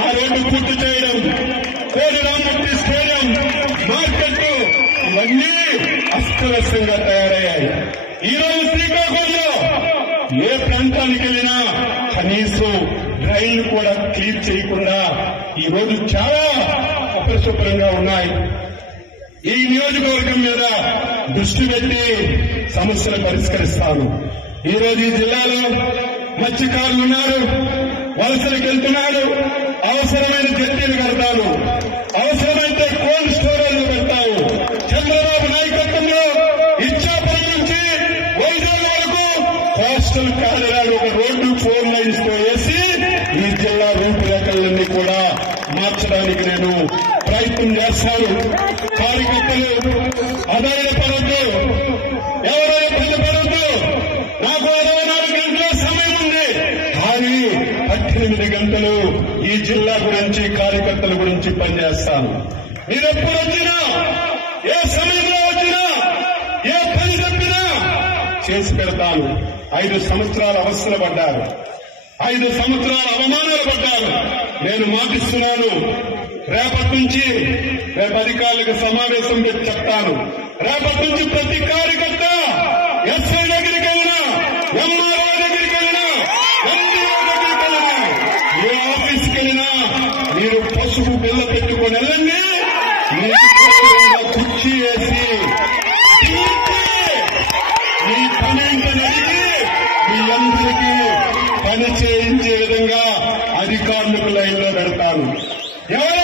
ఆ రోడ్డు పూర్తి చేయడం, కోడి రామూర్తి స్టేడియం, మార్కెట్ ఇవన్నీ అస్తవ్యస్తంగా తయారయ్యాయి. ఈ రోజు శ్రీకాకుళంలో ఏ ప్రాంతానికి వెళ్ళినా కనీసం డ్రైన్లు కూడా క్లీన్ చేయకుండా ఈ రోజు చాలా అపరిశుభ్రంగా ఉన్నాయి. ఈ నియోజకవర్గం మీద దృష్టి పెట్టి సమస్యలు పరిష్కరిస్తాను. ఈ రోజు ఈ జిల్లాలో మత్స్యకారులు ఉన్నారు, వలసలకు వెళ్తున్నారు. అవసరమైన జట్టీలు కడతాను, అవసరమైతే కోల్డ్ స్టోరేజ్ పెడతావు. చంద్రబాబు నాయకత్వంలో ఇచ్చాపురం నుంచి వైజాగ్ వరకు కోస్టల్ కారిడార్ ఒక రోడ్డు 4 లైన్స్ తో వేసి ఈ జిల్లా రూపురేఖలన్నీ కూడా మార్చడానికి నేను ప్రయత్నం చేస్తాను. కార్యకర్తలు అధైర్యపడద్దు, ఎవరైనా భయపడద్దు. నాకు 24 గంటల సమయం ఉంది, కానీ 18 గంటలు ఈ జిల్లా గురించి, కార్యకర్తల గురించి పనిచేస్తాను. మీరెప్పుడు వచ్చినా, ఏ సమయంలో వచ్చినా, ఏ పని చెప్పినా చేసి పెడతాను. 5 సంవత్సరాలు అవస్థలు పడ్డారు, 5 సంవత్సరాలు అవమానాలు పడ్డారు. నేను మాటిస్తున్నాను, రేపటి నుంచి రేపు అధికారులకు సమావేశం పెట్టి చెప్తాను. రేపటి నుంచి ప్రతి కార్యకర్త ఎస్ఐ దగ్గరికి వెళ్ళినా, ఎంఆర్ఓ దగ్గరికి వెళ్ళినా, ఎండిఓ దగ్గరికి వెళ్ళినా, ఏ ఆఫీస్కి వెళ్ళినా మీరు పసుపు బిల్ల పెట్టుకొని వెళ్ళండి. కుర్చీ వేసి మీ పని నడిచి మీ అందరికీ పని చేయించే విధంగా అధికారులకు లైన్లో పెడతాను. ఎవరైనా